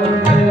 Amen.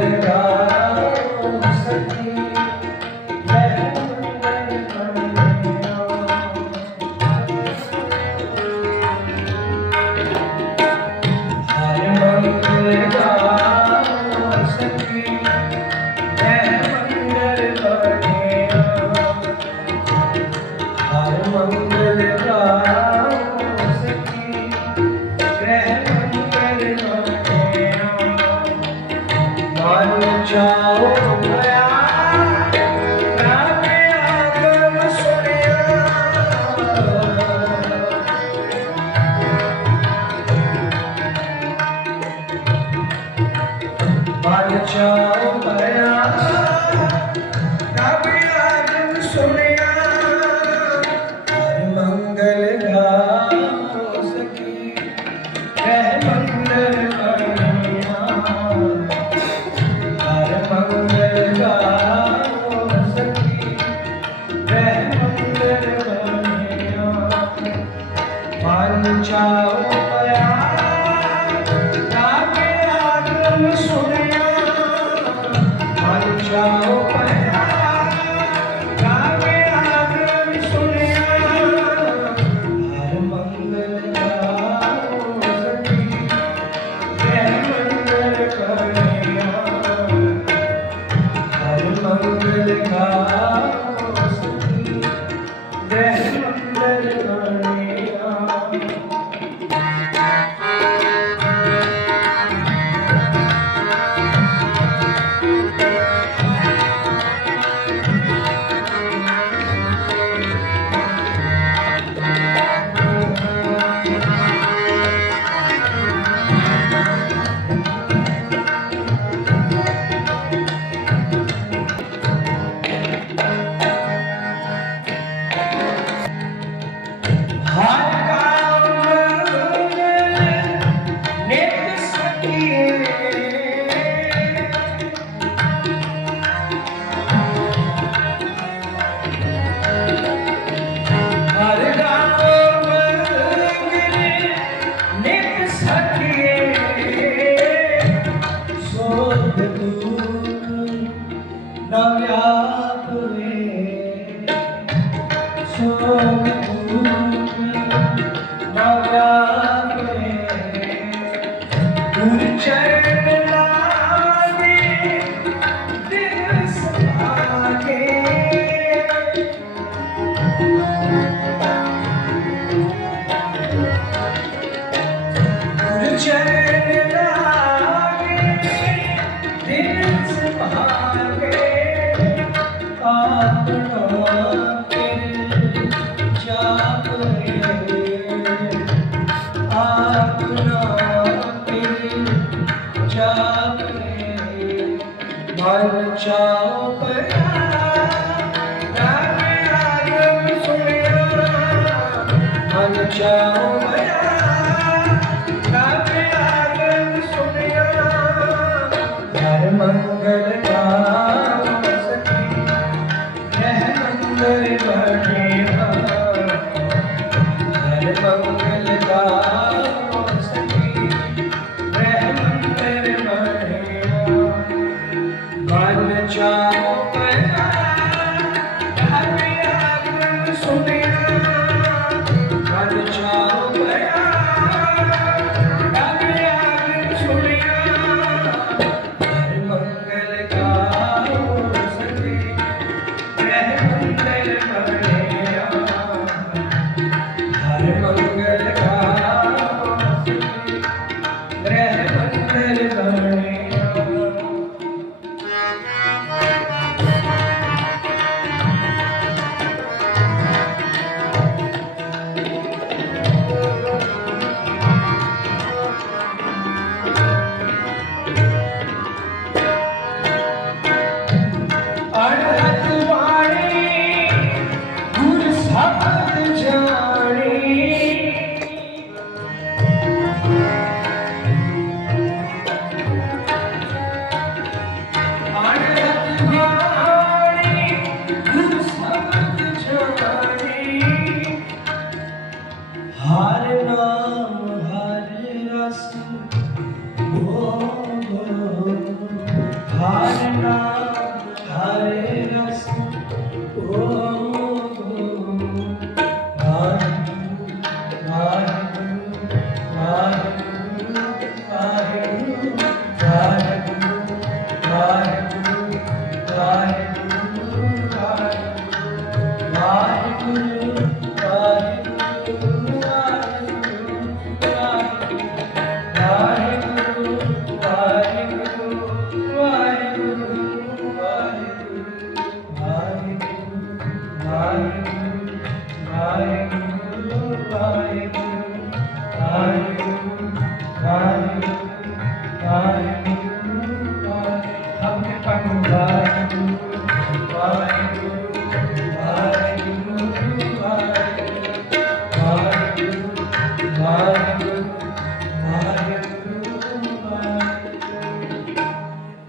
Chariot.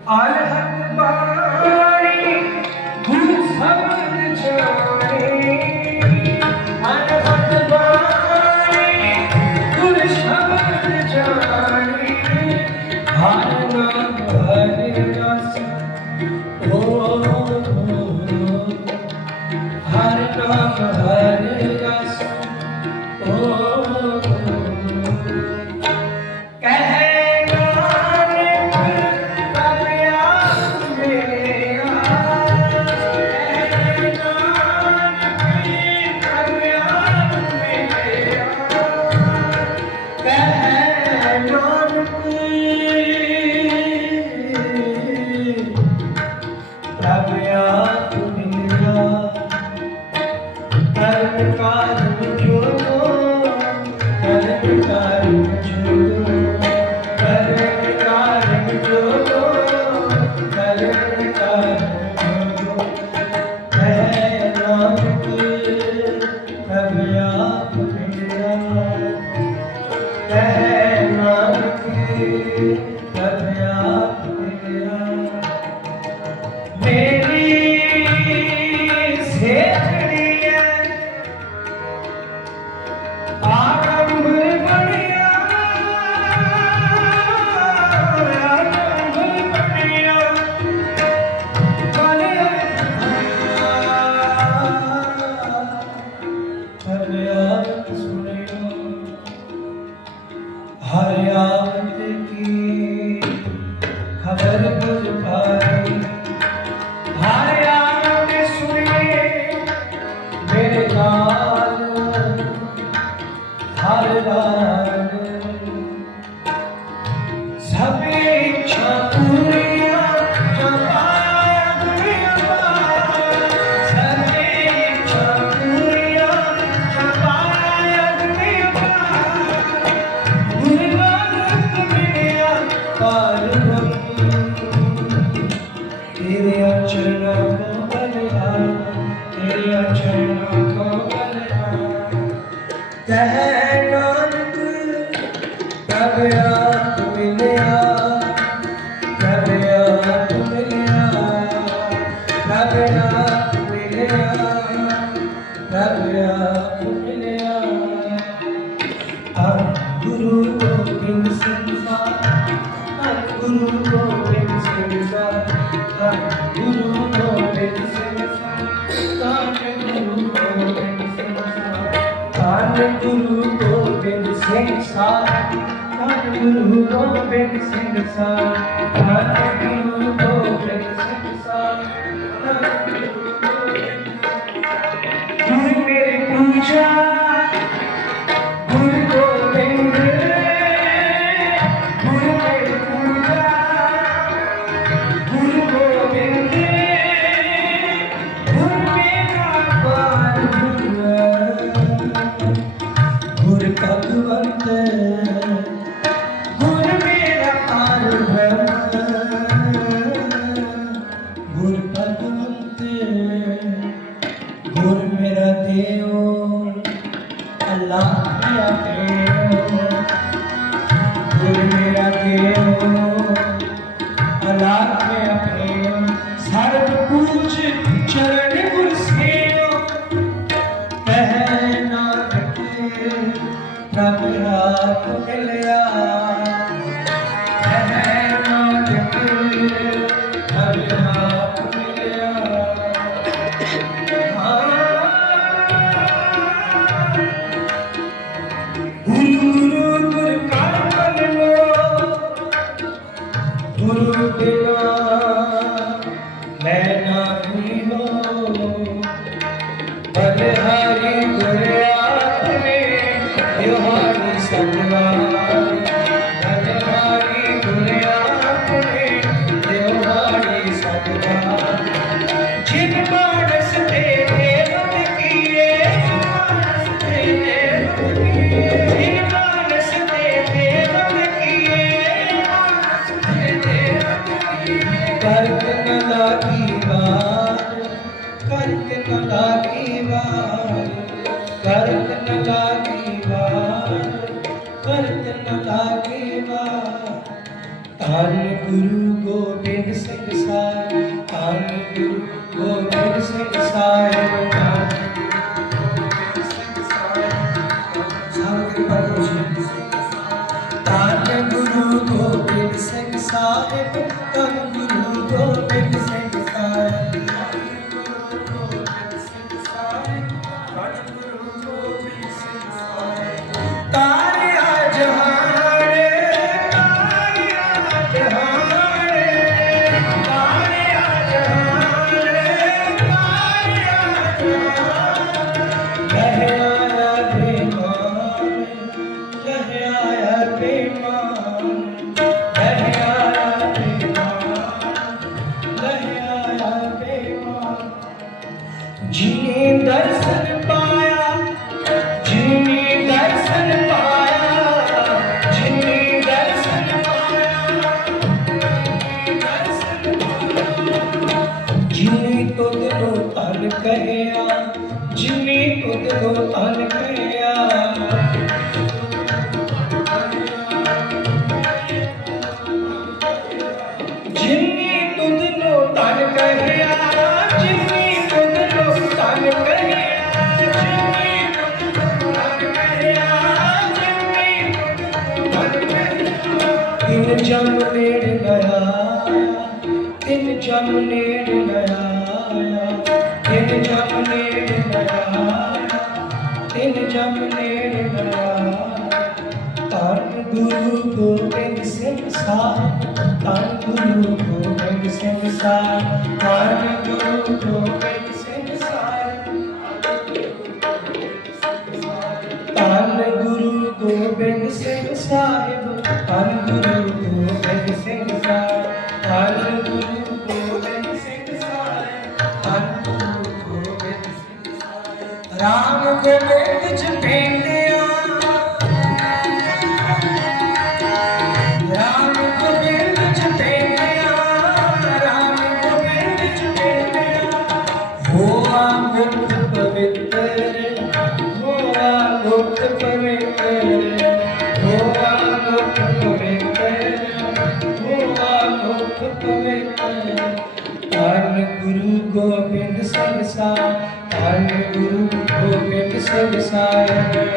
Alhamdulillah. I'm gonna cry सा गुरु गोबिंद सिंह सा गुरु गोबिंद सिंह सा गुरु मेरे पूजा Senhor. Amen. さえたんだ होता है ਗੁਰੂ ਗੋਬਿੰਦ ਸਿੰਘ ਸਾਰ ਧੰਨ ਗੁਰੂ ਗੋਬਿੰਦ ਸਿੰਘ ਸਾਰ ਧੰਨ ਗੁਰੂ ਗੋਬਿੰਦ ਸਿੰਘ ਸਾਹਿਬ ਧੰਨ ਗੁਰੂ ਗੋਬਿੰਦ ਸਿੰਘ ਸਾਰ ਧੰਨ ਗੁਰੂ ਗੋਬਿੰਦ ਸਿੰਘ ਸਾਰ ਧੰਨ ਗੁਰੂ ਗੋਬਿੰਦ ਸਿੰਘ ਸਾਰ ਰਾਮ ਦੇ ਵਿੱਚ ਪਿੰਡ side.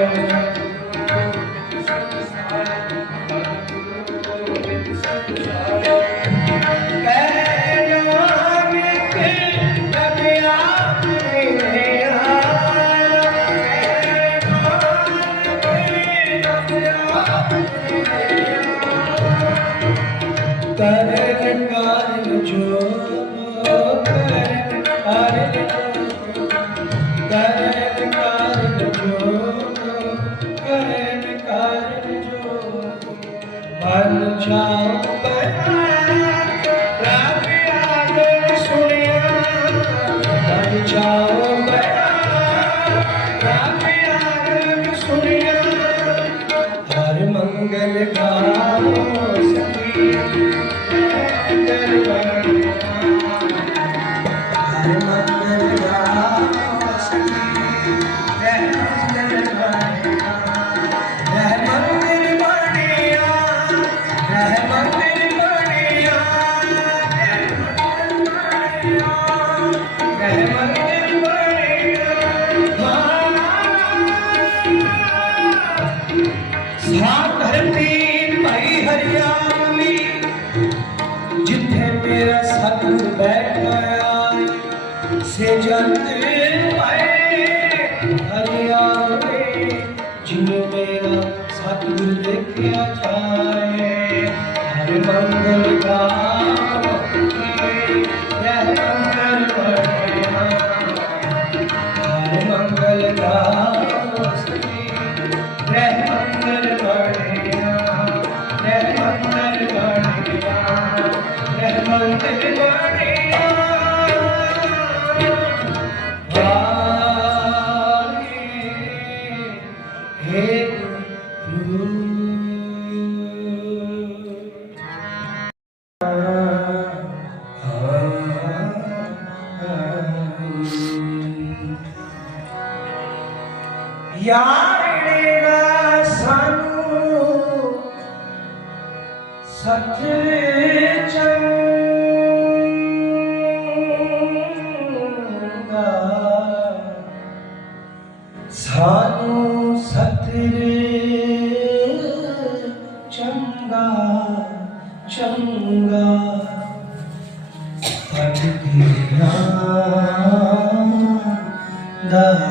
দাদা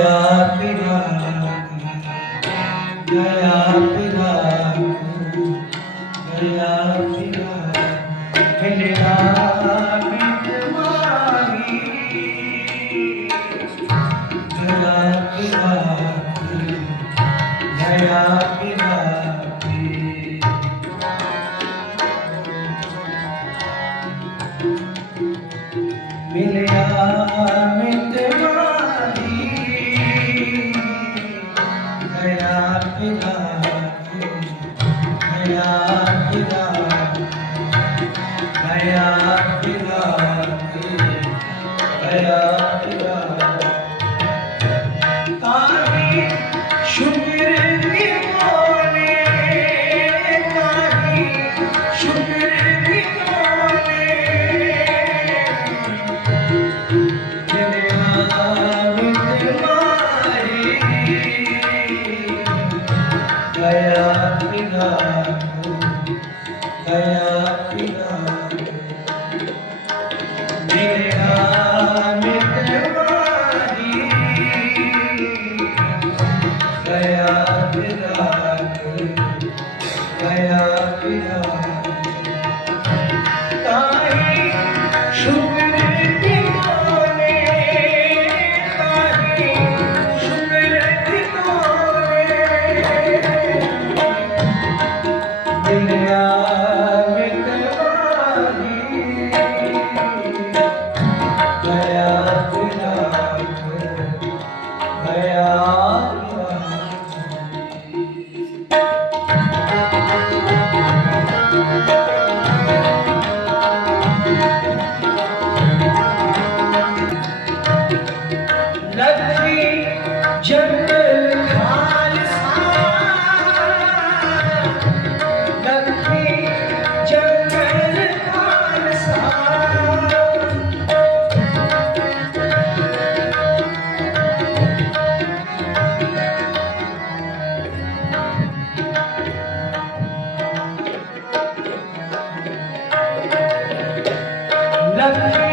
Hayat bilal, hayat. Thank you.